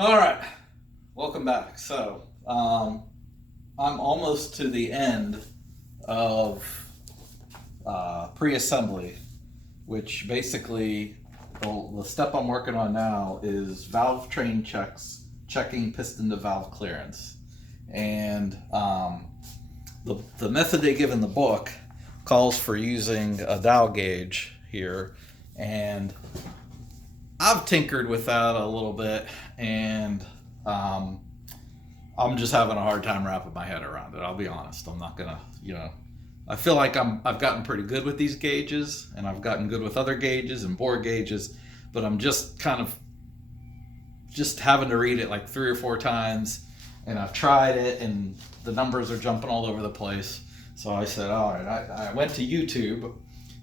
All right, welcome back. So, I'm almost to the end of pre-assembly, which basically the step I'm working on now is valve train checks, checking piston to valve clearance. And the method they give in the book calls for using a dial gauge here. And I've tinkered with that a little bit, and I'm just having a hard time wrapping my head around it. I'll be honest. I'm not gonna, I feel like I've gotten pretty good with these gauges, and I've gotten good with other gauges and bore gauges, but I'm just kind of just having to read it like 3 or 4 times, and I've tried it, and the numbers are jumping all over the place. So I said, all right, I went to YouTube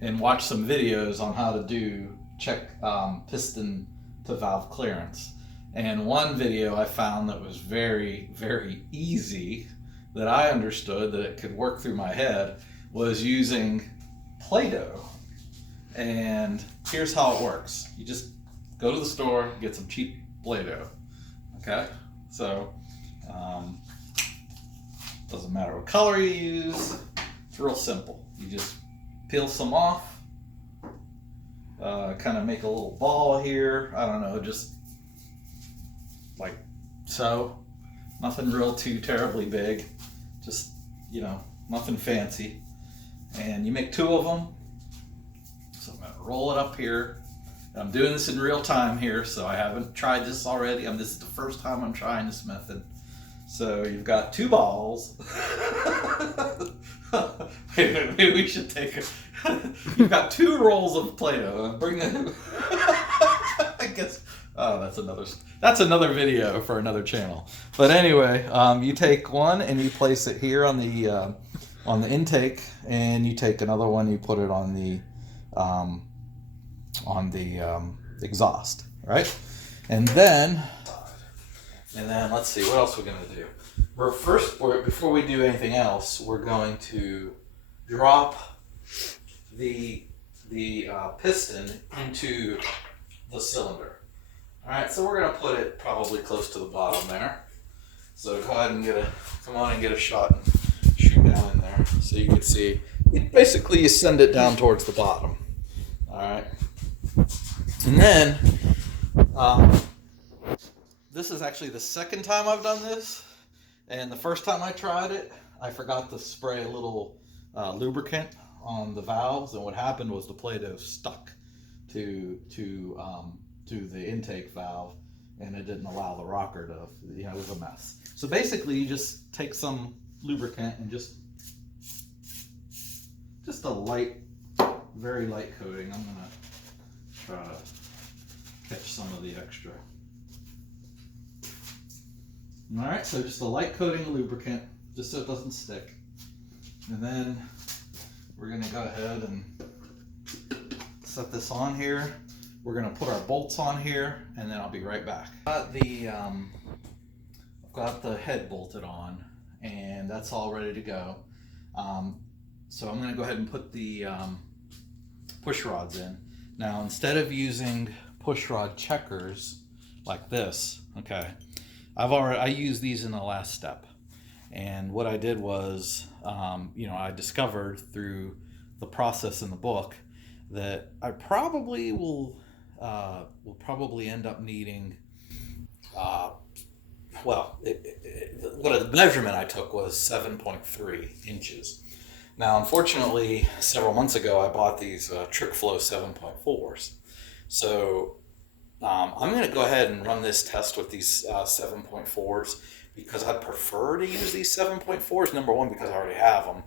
and watched some videos on how to check piston to valve clearance. And one video I found that was very, very easy, that I understood that it could work through my head, was using Play-Doh. And here's how it works. You just go to the store, get some cheap Play-Doh. Okay? So, doesn't matter what color you use. It's real simple. You just peel some off, kind of make a little ball here. I don't know, just like so. Nothing real too terribly big. Just, nothing fancy. And you make 2 of them. So I'm going to roll it up here. I'm doing this in real time here, so I haven't tried this already. This is the first time I'm trying this method. So you've got 2 balls. Maybe we should take it. You've got 2 rolls of Play-Doh. Bring them. I guess. Oh, that's another video for another channel. But anyway, you take one and you place it here on the intake, and you take another one, you put it on the exhaust, right? And then let's see, what else we're gonna do. Before we do anything else, we're going to drop the piston into the cylinder. All right, so we're gonna put it probably close to the bottom there. So go ahead and come on and get a shot and shoot down in there, so you can see. Basically, you send it down towards the bottom. All right, and then this is actually the second time I've done this, and the first time I tried it, I forgot to spray a little lubricant on the valves, and what happened was the Play-Doh stuck to the intake valve, and it didn't allow the rocker to, it was a mess. So basically, you just take some lubricant and just a light, very light coating. I'm gonna try to catch some of the extra. All right, so just a light coating of lubricant, just so it doesn't stick. And then we're gonna go ahead and set this on here. We're gonna put our bolts on here, and then I'll be right back. I've got the head bolted on, and that's all ready to go. So I'm gonna go ahead and put the push rods in. Now, instead of using push rod checkers like this, okay, I used these in the last step. And what I did was, I discovered through the process in the book that I probably will probably end up needing, what the measurement I took was 7.3 inches. Now, unfortunately, several months ago, I bought these Trick Flow 7.4s. So I'm going to go ahead and run this test with these 7.4s, because I'd prefer to use these 7.4s. Number one, because I already have them,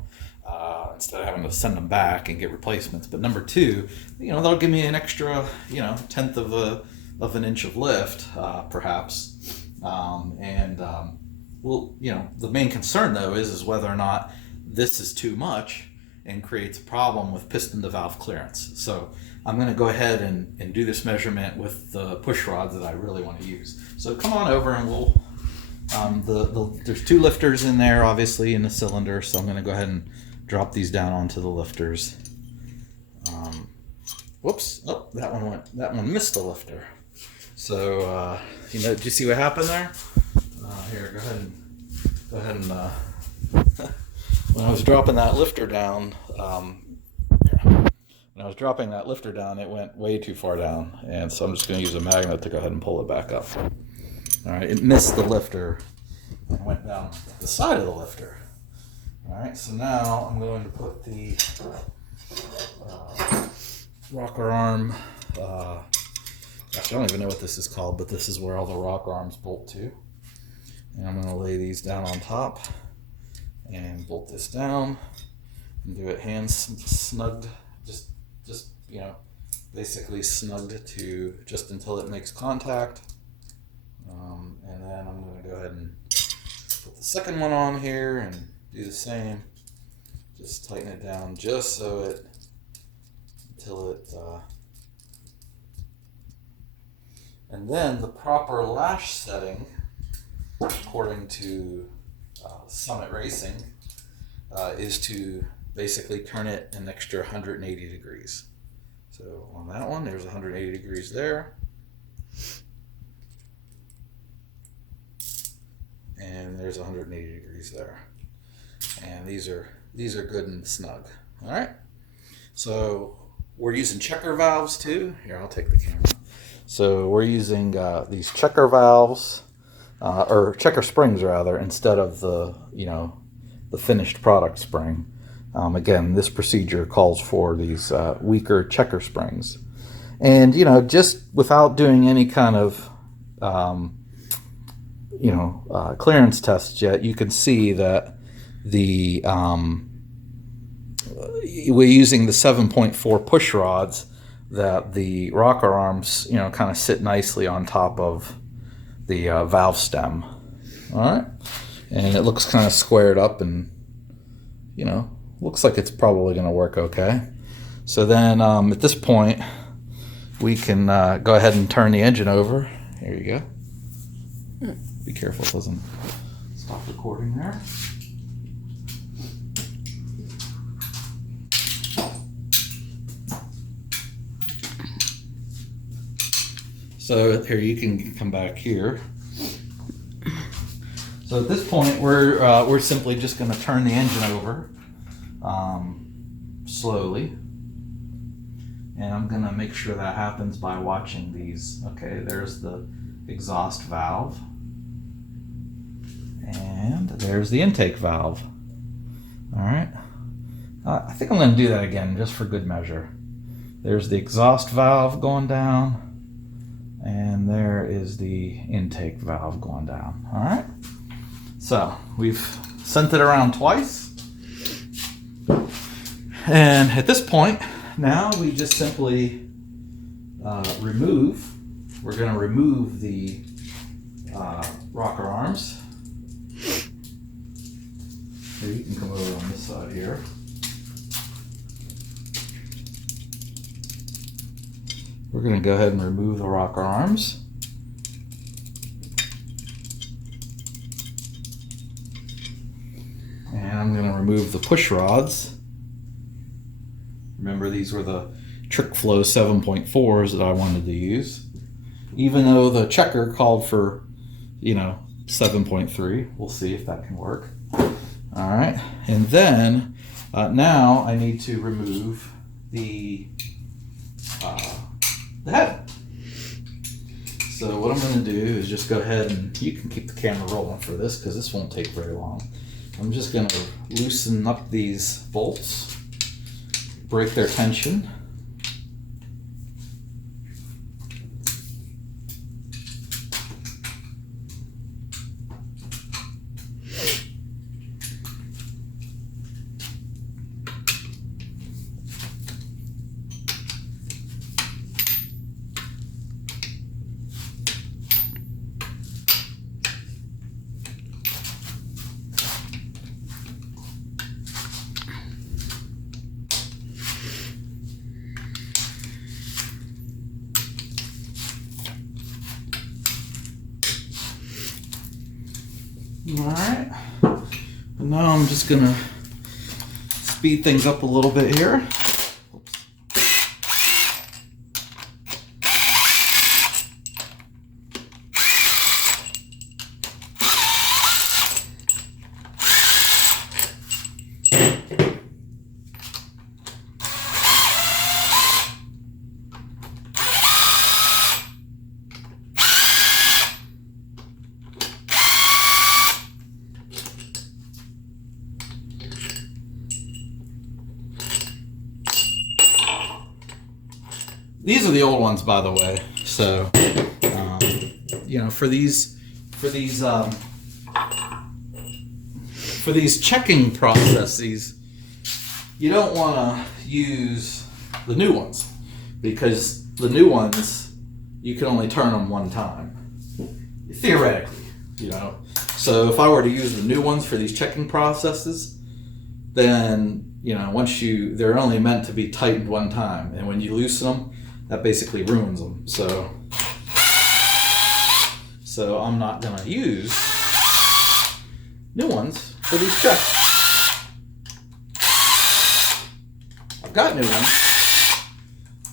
instead of having to send them back and get replacements. But number two, they'll give me an extra, 1/10 of an inch of lift, perhaps. The main concern though is whether or not this is too much and creates a problem with piston to valve clearance. So I'm going to go ahead and do this measurement with the push rods that I really want to use. So come on over, and we'll there's 2 lifters in there, obviously, in the cylinder. So I'm going to go ahead and drop these down onto the lifters. Whoops! Oh, that one missed the lifter. So, did you see what happened there? Here, go ahead and, when I was dropping that lifter down, it went way too far down. And so I'm just going to use a magnet to go ahead and pull it back up. All right, it missed the lifter and went down the side of the lifter. All right, so now I'm going to put the rocker arm, gosh, I don't even know what this is called, but this is where all the rocker arms bolt to. And I'm going to lay these down on top and bolt this down and do it hands snugged, just basically snugged to just until it makes contact. And then I'm going to go ahead and put the second one on here and do the same. Just tighten it down just so until it, and then the proper lash setting, according to Summit Racing, is to basically turn it an extra 180 degrees. So on that one, there's 180 degrees there. And there's 180 degrees there. And these are good and snug. All right. So we're using checker valves too. Here, I'll take the camera. So we're using these checker valves, or checker springs rather, instead of the finished product spring. Again, this procedure calls for these weaker checker springs. And just without doing any kind of clearance tests yet, you can see that we're using the 7.4 push rods, that the rocker arms kind of sit nicely on top of the valve stem. All right, and it looks kind of squared up, and looks like it's probably going to work okay. So then at this point we can go ahead and turn the engine over. Here you go. Be careful it doesn't stop recording there. So here, you can come back here. So at this point, we're simply just going to turn the engine over slowly, and I'm going to make sure that happens by watching these. Okay, there's the exhaust valve, and there's the intake valve. All right, I think I'm going to do that again just for good measure. There's the exhaust valve going down, and there is the intake valve going down. All right, so we've sent it around twice, and at this point now we just simply we're going to remove the rocker arms. So you can come over on this side here. We're going to go ahead and remove the rocker arms. And I'm going to remove the push rods. Remember, these were the Trick Flow 7.4s that I wanted to use. Even though the checker called for, 7.3. We'll see if that can work. All right. And then now I need to remove the head. So what I'm going to do is just go ahead, and you can keep the camera rolling for this because this won't take very long. I'm just going to loosen up these bolts, break their tension. All right, and now I'm just gonna speed things up a little bit here. These are the old ones, by the way. So, you know, for these checking processes, you don't want to use the new ones, because the new ones, you can only turn them one time, theoretically, you know. So if I were to use the new ones for these checking processes, then, you know, they're only meant to be tightened one time, and when you loosen them, that basically ruins them. So I'm not going to use new ones for these checks. I've got new ones,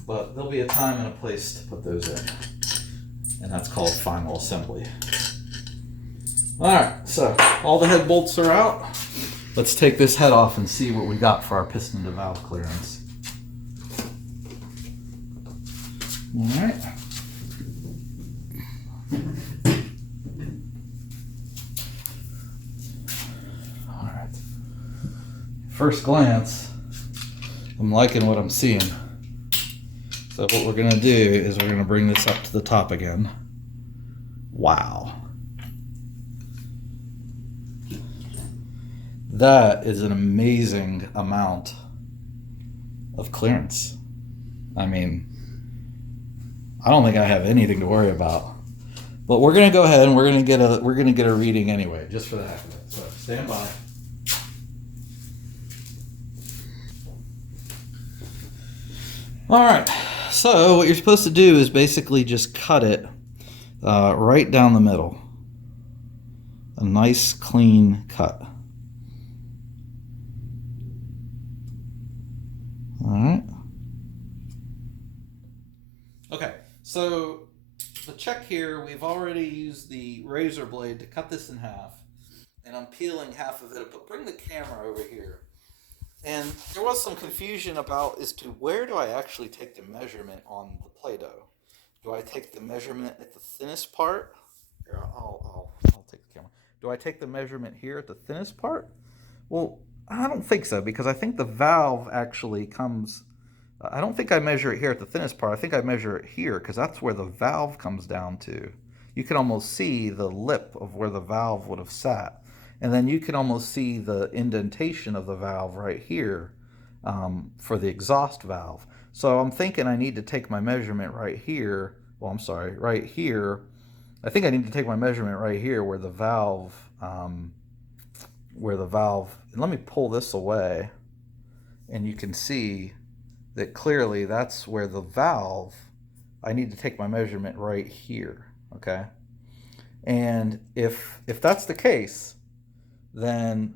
but there'll be a time and a place to put those in, and that's called final assembly. Alright, so all the head bolts are out. Let's take this head off and see what we got for our piston to valve clearance. Alright. Alright. First glance, I'm liking what I'm seeing. So what we're going to do is we're going to bring this up to the top again. Wow. That is an amazing amount of clearance. I mean, I don't think I have anything to worry about. But we're going to go ahead and we're going to get a reading anyway, just for the heck of it. So stand by. All right. So what you're supposed to do is basically just cut it right down the middle. A nice clean cut. All right. Okay, so the check here, we've already used the razor blade to cut this in half, and I'm peeling half of it, but bring the camera over here. And there was some confusion as to where do I actually take the measurement on the Play-Doh. Do I take the measurement at the thinnest part? Here, I'll take the camera. Do I take the measurement here at the thinnest part? Well, I don't think so, because I think the valve actually comes... I don't think I measure it here at the thinnest part. I think I measure it here, because that's where the valve comes down to. You can almost see the lip of where the valve would have sat. And then you can almost see the indentation of the valve right here for the exhaust valve. So I'm thinking I need to take my measurement right here. Well, I'm sorry, right here. I think I need to take my measurement right here where the valve... and let me pull this away, and you can see that clearly that's where the valve, I need to take my measurement right here, okay? And if that's the case, then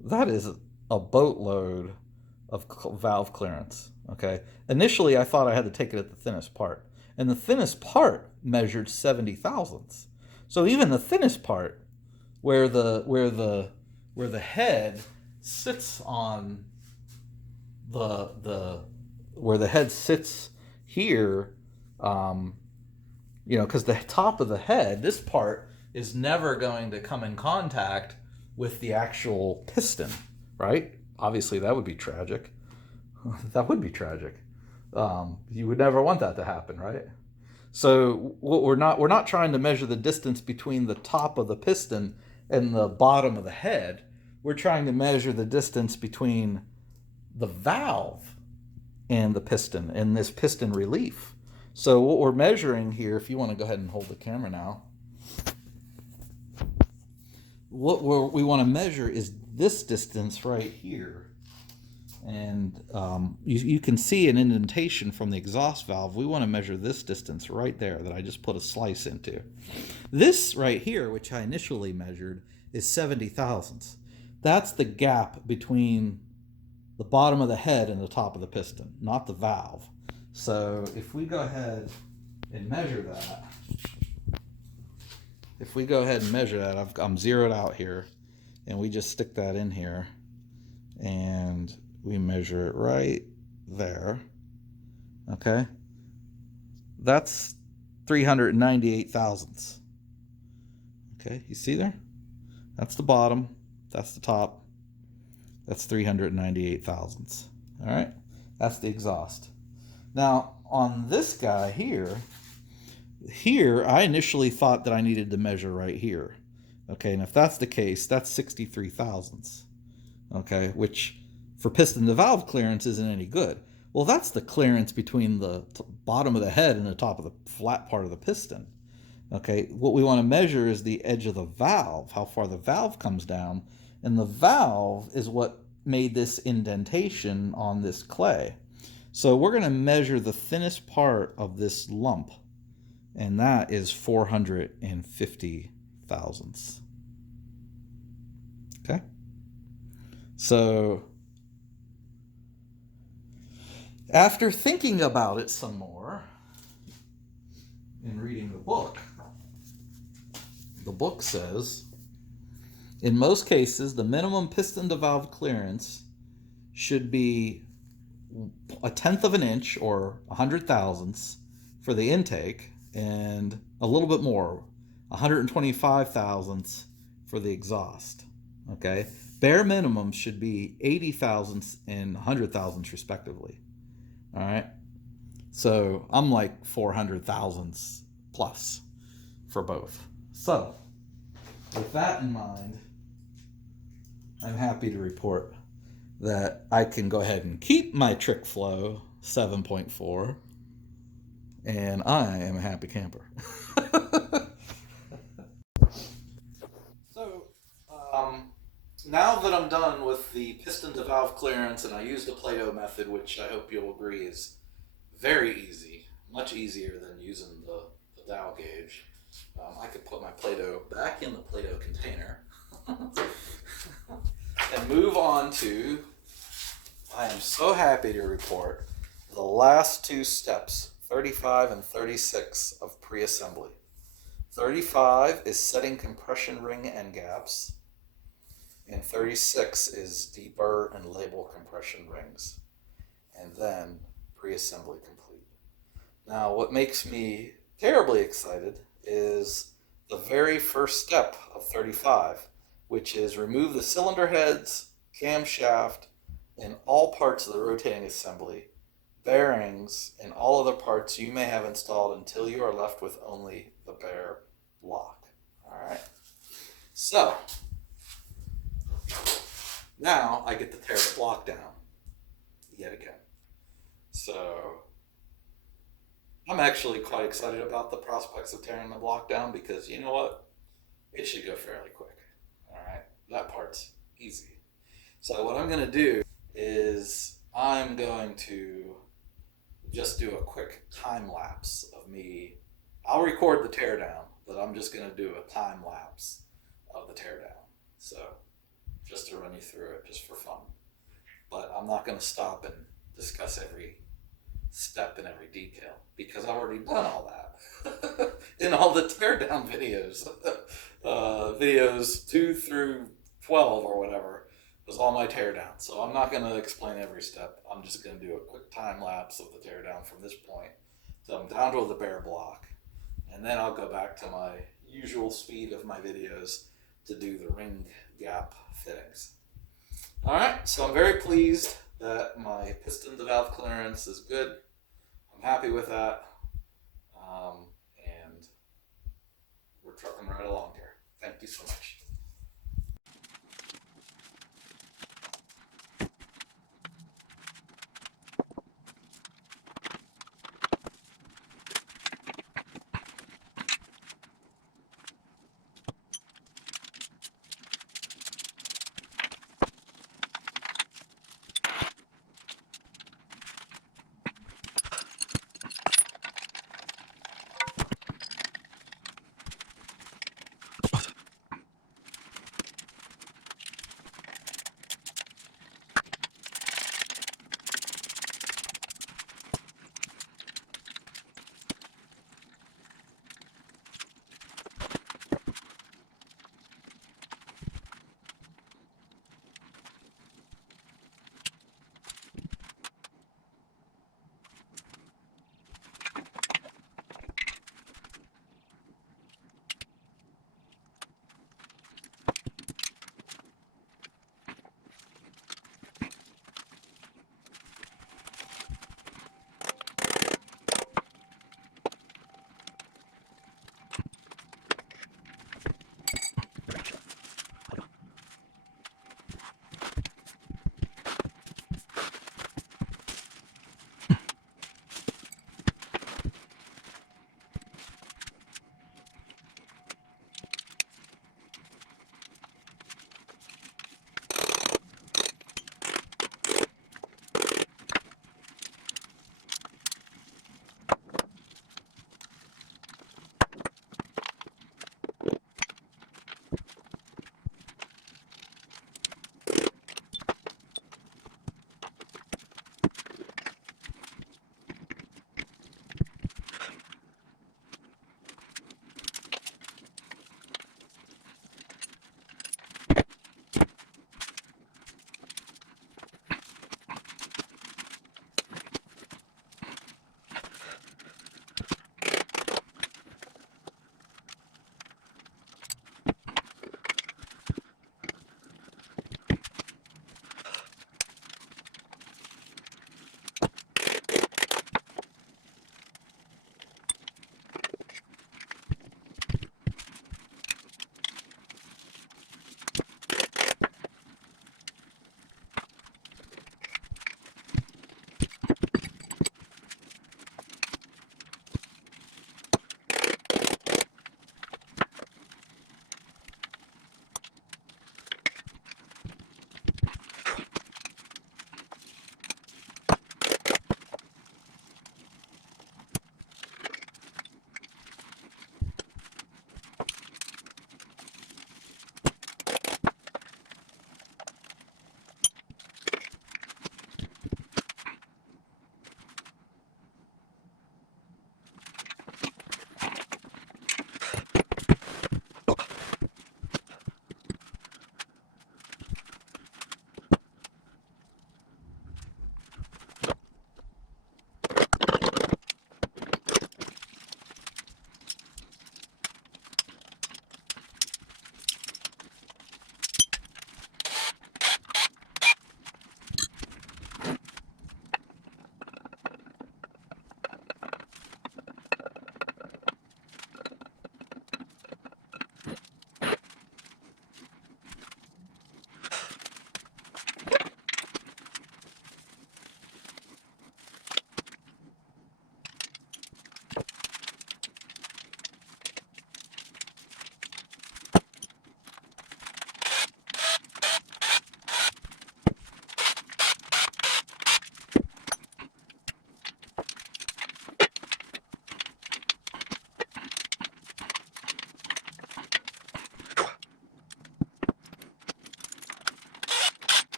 that is a boatload of valve clearance, okay? Initially, I thought I had to take it at the thinnest part, and the thinnest part measured 70 thousandths. So even the thinnest part, where the head sits on where the head sits here, you know, because the top of the head, this part is never going to come in contact with the actual piston, right? Obviously, that would be tragic. That would be tragic. You would never want that to happen, right? So what we're not trying to measure the distance between the top of the piston and the bottom of the head. We're trying to measure the distance between the valve and the piston and this piston relief. So what we're measuring here, if you want to go ahead and hold the camera now, what we want to measure is this distance right here. And you can see an indentation from the exhaust valve. We want to measure this distance right there that I just put a slice into. This right here, which I initially measured, is 70 thousandths. That's the gap between the bottom of the head and the top of the piston, not the valve. So if we go ahead and measure that, I'm zeroed out here, and we just stick that in here, and we measure it right there. Okay, that's 398 thousandths. Okay, you see there? That's the bottom, that's the top. That's 398 thousandths. All right, that's the exhaust. Now, on this guy here, I initially thought that I needed to measure right here. Okay, and if that's the case, that's 63 thousandths. Okay, which for piston to valve clearance isn't any good. Well, that's the clearance between the bottom of the head and the top of the flat part of the piston. Okay, what we want to measure is the edge of the valve, how far the valve comes down, and the valve is what made this indentation on this clay. So we're going to measure the thinnest part of this lump, and that is 450 thousandths. Okay, so after thinking about it some more and reading the book says, in most cases, the minimum piston to valve clearance should be 1/10 of an inch or 100 thousandths for the intake, and a little bit more, 125 thousandths for the exhaust. Okay, bare minimum should be 80 thousandths and 100 thousandths respectively. All right, so I'm like 400 thousandths plus for both. So with that in mind, I'm happy to report that I can go ahead and keep my trick flow 7.4, and I am a happy camper. So, now that I'm done with the piston to valve clearance and I used the Play-Doh method, which I hope you'll agree is very easy, much easier than using the dowel gauge. I could put my Play-Doh back in the Play-Doh container and move on to, I am so happy to report, the last two steps, 35 and 36 of pre-assembly. 35 is setting compression ring end gaps, and 36 is deburr and label compression rings, and then pre-assembly complete. Now, what makes me terribly excited is the very first step of 35, which is remove the cylinder heads, camshaft, and all parts of the rotating assembly, bearings, and all other parts you may have installed until you are left with only the bare block. All right. So now I get to tear the block down yet again. So I'm actually quite excited about the prospects of tearing the block down because you know what? It should go fairly quick. All right. That part's easy. So what I'm going to do is I'm going to just do a quick time lapse of me. I'll record the teardown, but I'm just going to do a time lapse of the teardown. So just to run you through it just for fun. But I'm not going to stop and discuss every step and every detail because I've already done all that in all the teardown videos. Videos 2 through 12 or whatever was all my teardown. So I'm not going to explain every step. I'm just going to do a quick time lapse of the teardown from this point till I'm down to the bare block. And then I'll go back to my usual speed of my videos to do the ring gap fittings. All right, so I'm very pleased that my piston to valve clearance is good. I'm happy with that. And we're trucking right along here. Thank you so much.